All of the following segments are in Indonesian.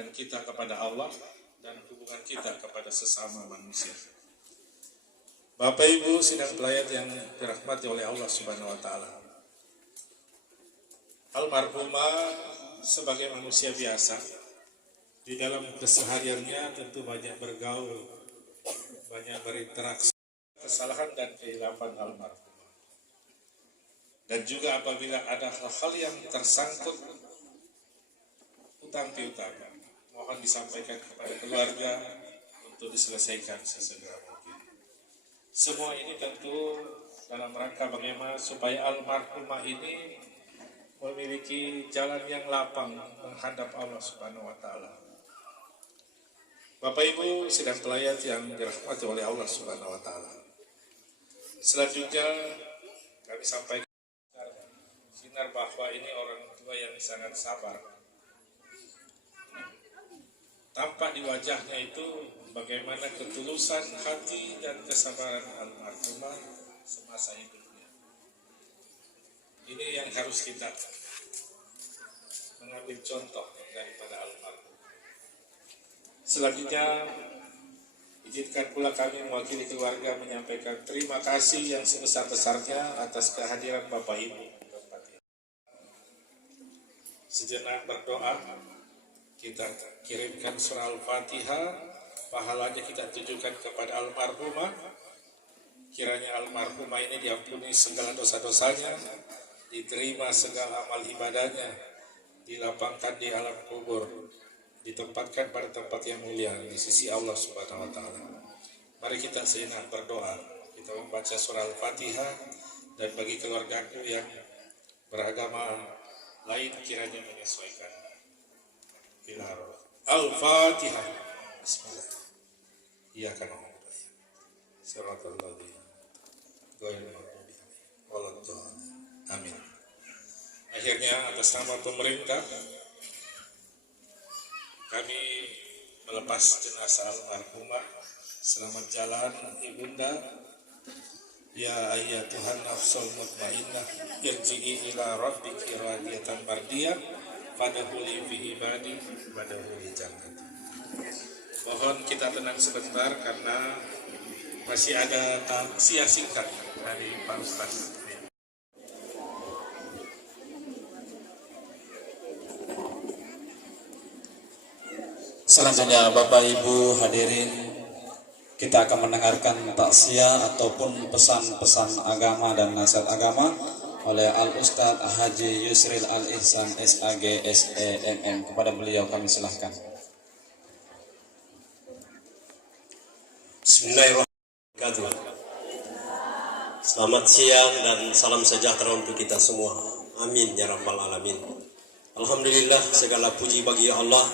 hubungan kita kepada Allah dan hubungan kita kepada sesama manusia. Bapak Ibu sidang pelayat yang dirahmati oleh Allah Subhanahu wa taala. Almarhumah sebagai manusia biasa di dalam kesehariannya tentu banyak bergaul, banyak berinteraksi, kesalahan dan kehilapan almarhumah. Dan juga apabila ada hal-hal yang tersangkut utang piutang, mohon disampaikan kepada keluarga untuk diselesaikan sesegera mungkin. Semua ini tentu dalam rangka bagaimana supaya almarhumah ini memiliki jalan yang lapang menghadap Allah Subhanahu wa taala. Bapak Ibu sidang pelayat yang dirahmati oleh Allah Subhanahu wa taala. Selanjutnya kami sampaikan sinar bahwa ini orang tua yang sangat sabar. Tampak di wajahnya itu bagaimana ketulusan hati dan kesabaran almarhumah semasa hidupnya. Ini yang harus kita mengambil contoh daripada almarhum. Selanjutnya, izinkan pula kami mewakili keluarga menyampaikan terima kasih yang sebesar-besarnya atas kehadiran Bapak Ibu. Sejenak berdoa, kita kirimkan surah Al-Fatihah, pahalanya kita tujukan kepada almarhumah. Kiranya almarhumah ini diampuni segala dosa-dosanya, diterima segala amal ibadahnya, dilapangkan di alam kubur, ditempatkan pada tempat yang mulia di sisi Allah Subhanahu wa taala. Mari kita sejenak berdoa. Kita membaca surah Al-Fatihah, dan bagi keluargaku yang beragama lain kiranya menyesuaikan. Al-Fatihah. Bismillah. Iyyaka na'budu wa iyyaka nasta'in. Shiratal ladzina ghairil maghdubi 'alaihim waladdallin. Amin. Akhirnya atas nama pemerintah kami melepas jenazah almarhumah. Selamat jalan Ibunda. Ya ayyatuhan nafsul mutmainnah irji'i ila rabbiki radiyatan mardiyah fadkhuli fi ibadi wadkhuli jannati. Mohon kita tenang sebentar karena masih ada tausiah singkat dari Pak Ustaz. Selanjutnya Bapak Ibu hadirin, kita akan mendengarkan tausiah ataupun pesan-pesan agama dan nasihat agama oleh Al-Ustaz Haji Yusril Al-Ihsan SAG SEMM. Kepada beliau kami silahkan. Bismillahirrahmanirrahim. Selamat siang dan salam sejahtera untuk kita semua. Amin ya rabbal alamin. Alhamdulillah, segala puji bagi Allah.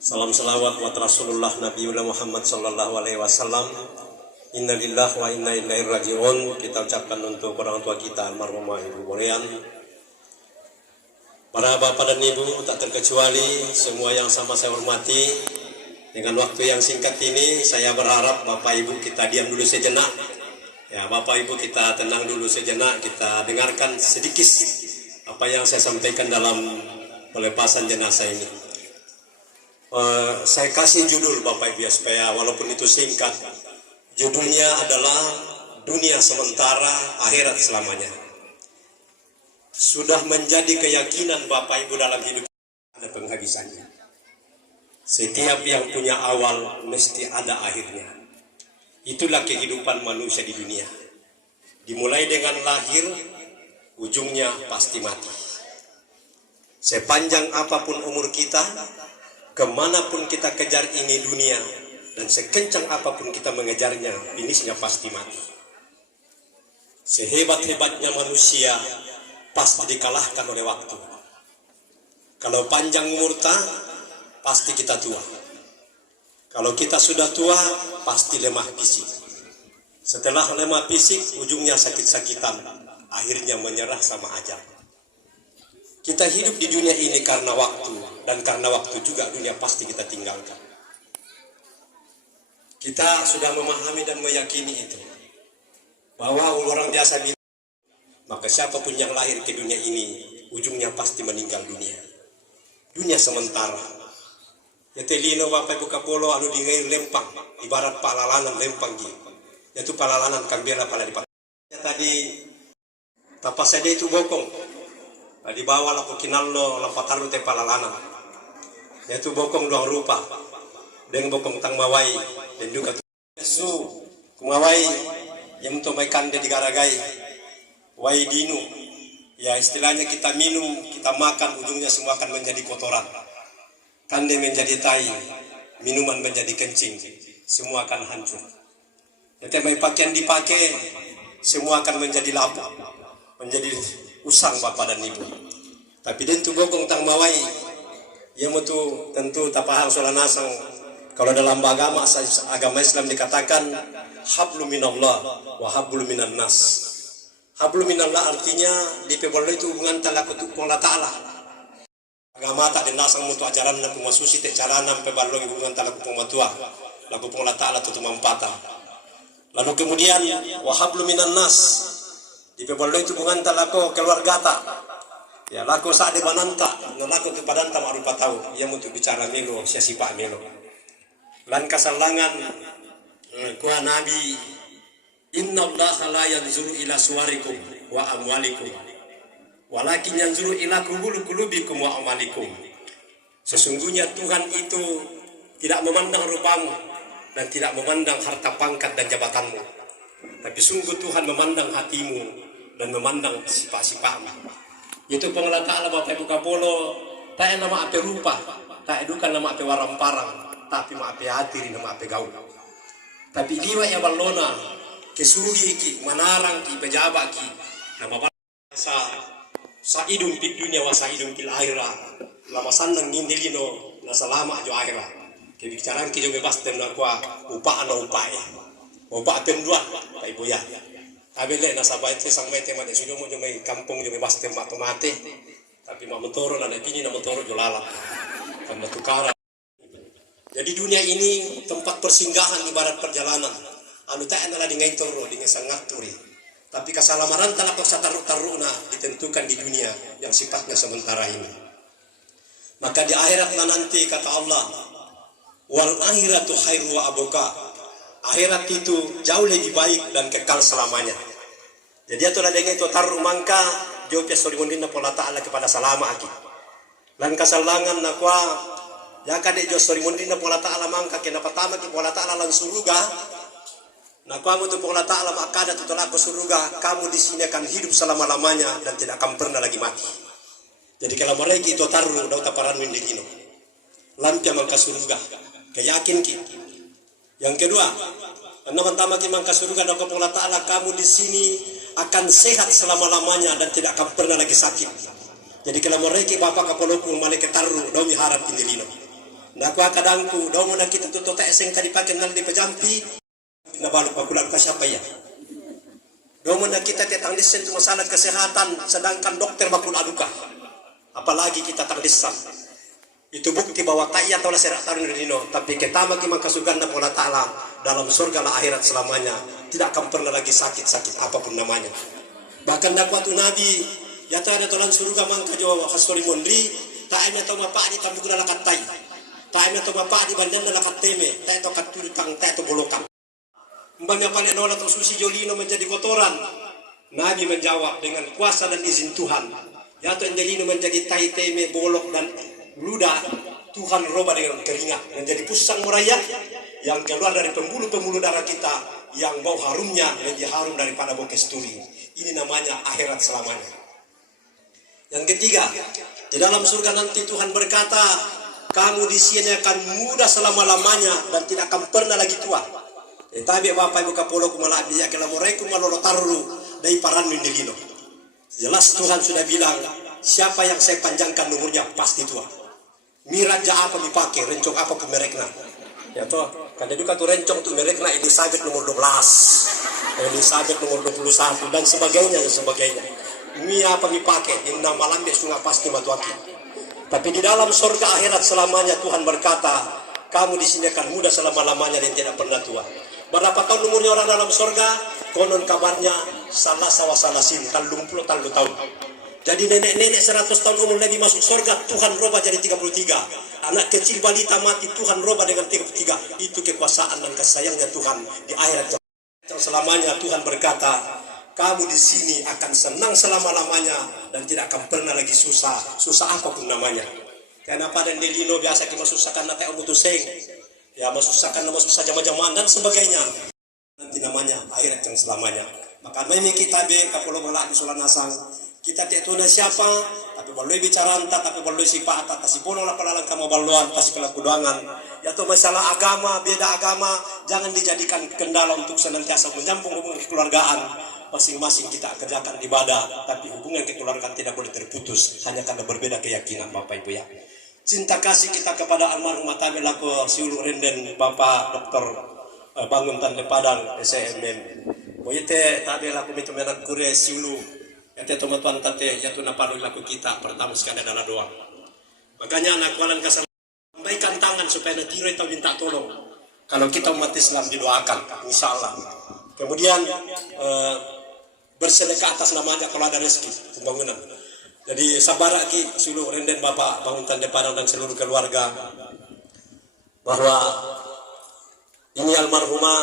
Salam salawat buat Rasulullah Nabi Muhammad sallallahu alaihi wasallam. Innalillahi wa inna ilaihi rajiun. Kita ucapkan untuk orang tua kita almarhumah Ibu Borian. Para bapak dan ibu tak terkecuali semua yang sama saya hormati. Dengan waktu yang singkat ini saya berharap bapak ibu kita diam dulu sejenak. Ya, bapak ibu kita tenang dulu sejenak, kita dengarkan sedikit apa yang saya sampaikan dalam pelepasan jenazah ini. Saya kasih judul bapak ibu ya, supaya walaupun itu singkat, judulnya adalah dunia sementara, akhirat selamanya. Sudah menjadi keyakinan bapak ibu dalam hidup ada penghabisannya. Setiap yang punya awal mesti ada akhirnya. Itulah kehidupan manusia di dunia. Dimulai dengan lahir, ujungnya pasti mati. Sepanjang apapun umur kita, kemanapun kita kejar ini dunia, dan sekencang apapun kita mengejarnya, finishnya pasti mati. Sehebat-hebatnya manusia, pasti dikalahkan oleh waktu. Kalau panjang umur pasti kita tua. Kalau kita sudah tua, pasti lemah fisik. Setelah lemah fisik, ujungnya sakit-sakitan, akhirnya menyerah sama ajal. Kita hidup di dunia ini karena waktu, dan karena waktu juga dunia pasti kita tinggalkan. Kita sudah memahami dan meyakini itu, bahwa orang biasa bilang, maka siapapun yang lahir ke dunia ini, ujungnya pasti meninggal dunia. Dunia sementara. Yaitu lino Bapak Ibu Kapolo anu dingai lempang, ibarat palalanan lempang gitu. Yaitu palalanan kambela pala di tadi tapas saja itu bokong. Di bawah laku kinallo lampataru te palalanan. Yaitu bokong dua rupa. Dengan bokong tang mawai dan juga su kumawai yang untuk makan di garagai. Wai dinu. Ya istilahnya kita minum, kita makan, ujungnya semua akan menjadi kotoran. Kande menjadi tai, minuman menjadi kencing, semua akan hancur. Nanti pakaian dipakai, semua akan menjadi lapuk, menjadi usang bapak dan ibu. Tapi dia tu gogong tang mawai, ia mutu tentu tapahang soal nasang. Kalau dalam agama Islam dikatakan hablum minallah wa hablum minan nas. Hablum minallah artinya di pebolo itu hubungan talaku Allah Ta'ala. Agama tak dinasang mutu ajaran na pumasusi te carana pebalo hubungan talaku pumatua. Laku Allah Ta'ala tutu mampata. Lalu kemudian wa hablum minan nas. Di pebolo itu hubungan talaku keluarga ta. Ya laku saat di bananta, nalaku kepada anta marupa tahu. Ia mutu bicara melo, siapa melo. Lan kasalangan kuah Nabi Inna Allah la yanzuru ila suwarikum wa amwalikum walakin yanzuru ila qulubikum wa amalikum. Sesungguhnya Tuhan itu tidak memandang rupamu dan tidak memandang harta pangkat dan jabatanmu, tapi sungguh Tuhan memandang hatimu dan memandang sifat-sifatmu. Itu pengelola Ta'ala Bapak Ibu Kapolo, tak nama ape rupa, tak edukan nama ape warang-parang, tapi ma ape hati nama ape gaul. Tapi liwa ya balona kesugi ki manarang ki pejabat ki nama sa idung di dunia wa sa idung til akhirah lama sandang ngindilino na salama jo akhirah ke bicaraan ki jo bebas tem na kwa upa ana upa pendua kai boya abele na sabai te sang mete mate sudo mo jo mai kampung jo bebas tem mate tapi ma motoro na kini na motoro jo lala kan tukara. Jadi dunia ini tempat persinggahan ibarat perjalanan. Anu tak adalah dengan toro dengan sangat turi. Tapi kesalamaran telah paksa taruh-taruhna ditentukan di dunia yang sifatnya sementara ini. Maka di akhirat nanti kata Allah, wal akhiratu khairu wa abqa. Akhirat itu jauh lebih baik dan kekal selamanya. Jadi itulah dengan itu taruh mangka jauh pesolimundina pola ta'ala kepada salama aki. Dan kesalangan nakwa ya kadek jauh solimundina pola ta'ala mangka kena pertama ki pola ta'ala langsung surga. Nah kamu tu Allah Ta'ala makada tu telah ke surga, kamu di sini akan hidup selama-lamanya dan tidak akan pernah lagi mati. Jadi kalau mereka itu taruh dauta paran windikino. Lampia mangka surga, keyakin ki. Yang kedua, pertama ki mangka surga dauta Allah Ta'ala kamu di sini akan sehat selama-lamanya dan tidak akan pernah lagi sakit. Jadi kalau mereka bapak kapoloku malaikat taruh dau mi harap indilino. Nah kwa kadangku dau mona kita tu totek sing kadi pakai nal di pejampi. Nabaluk pakulan ka siapa ya? Domo na kita tetang listen tu masalah kesehatan, sedangkan dokter bakul aduka. Apalagi kita tangdisan. Itu bukti bahwa tak iya tahu serak tarun dino, tapi kita maki makasugan na Allah Ta'ala dalam surga lah akhirat selamanya. Tidak akan pernah lagi sakit-sakit apapun namanya. Bahkan dakwatu Nabi, ya tu ada tulan surga mangka jo hasoli mondri, tak ada tahu apa di tambuk dalam katai. Tak ada tahu apa di bandan dalam kateme, tak tahu katulutang, tak tahu bolokan. Umpamanya panen nolak atau susi jolino menjadi kotoran. Nabi menjawab dengan kuasa dan izin Tuhan. Ya Tuhan jolino menjadi tai teme bolok dan ludah. Tuhan roba dengan keringat menjadi pusang merayap yang keluar dari pembuluh-pembuluh darah kita yang bau harumnya lebih harum daripada bau kesturi. Ini namanya akhirat selamanya. Yang ketiga, di dalam surga nanti Tuhan berkata, kamu di sini akan muda selama-lamanya dan tidak akan pernah lagi tua. Tapi bapak ibu kapolo kumalabi ya kalau mereka malolo taru dari paran mindelino. Jelas Tuhan sudah bilang siapa yang saya panjangkan umurnya pasti tua. Miraja apa dipakai, rencong apa pemerekna. Ya toh, kan juga tuh rencong tuh merekna Elizabeth nomor 12, Elizabeth nomor 21 dan sebagainya dan sebagainya. Mia apa dipakai, inna malam sungai pasti matuaki. Tapi di dalam surga akhirat selamanya Tuhan berkata, kamu di sini akan muda selama-lamanya dan tidak pernah tua. Berapa tahun umurnya orang dalam surga? Konon kabarnya salah sawasalasin, 30 tahun. Jadi nenek-nenek 100 tahun umur lagi masuk surga, Tuhan roba jadi 33. anak kecil balita mati, Tuhan roba dengan tiga. Itu kekuasaan dan kesayangnya Tuhan di akhirat yang selamanya. Tuhan berkata, kamu di sini akan senang selama-lamanya dan tidak akan pernah lagi susah apapun namanya. Kenapa dan delino biasa kita susahkan nanti mutuseng, ya mesusahkan nama susah jama-jamaan dan sebagainya. Nanti namanya akhirat yang selamanya. Maka memang kita kapolo melak di sulan nasang. Kita tidak tahu siapa, tapi boleh bicara entah, tapi boleh sifat atas si bono lah pelalang kamu baluan, pasti pelaku doangan. Ya tuh masalah agama, beda agama, jangan dijadikan kendala untuk senantiasa menyambung hubungan kekeluargaan. Masing-masing kita kerjakan ibadah, tapi hubungan kekeluargaan tidak boleh terputus hanya karena berbeda keyakinan, Bapak Ibu ya. Cinta kasih kita kepada almarhum Tabe laku siulu renden Bapak Dr. Bangun Tande Padang SMM. Boyete Tabe laku mitu menak kure siulu. Ente teman-teman tate jatuh napalu laku kita pertama sekali adalah doa. Makanya anak walan kasar sampaikan tangan supaya nanti kita minta tolong. Kalau kita umat Islam didoakan, insya Allah. Kemudian bersedekah atas namanya kalau ada rezeki pembangunan. Jadi sabar lagi seluruh renden Bapak Bangun Tande Padang dan seluruh keluarga bahwa ini almarhumah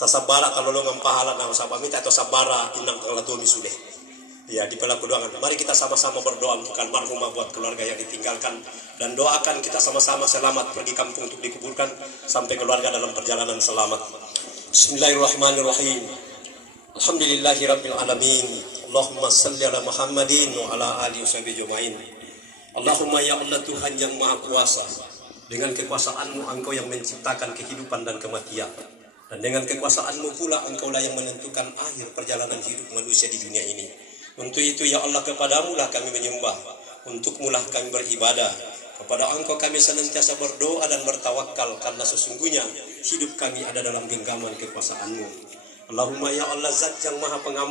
tasabara kalau lo ngampahala nama sahabat minta atau sabara inang pengelatumi sudah. Ya di pelaku doangan. Mari kita sama-sama berdoa untuk almarhumah buat keluarga yang ditinggalkan dan doakan kita sama-sama selamat pergi kampung untuk dikuburkan sampai keluarga dalam perjalanan selamat. Bismillahirrahmanirrahim. Alhamdulillahirabbil alamin. Allahumma shalli ala Muhammadin wa ala alihi washabihi ajmain. Allahumma ya Allah Tuhan yang Maha Kuasa, dengan kekuasaan-Mu Engkau yang menciptakan kehidupan dan kematian. Dan dengan kekuasaan-Mu pula Engkaulah yang menentukan akhir perjalanan hidup manusia di dunia ini. Untuk itu ya Allah kepadamu lah kami menyembah, untukmu lah kami beribadah, kepada Engkau kami senantiasa berdoa dan bertawakal karena sesungguhnya hidup kami ada dalam genggaman kekuasaan-Mu. Allahumma ya Allah zat yang Maha Pengampun.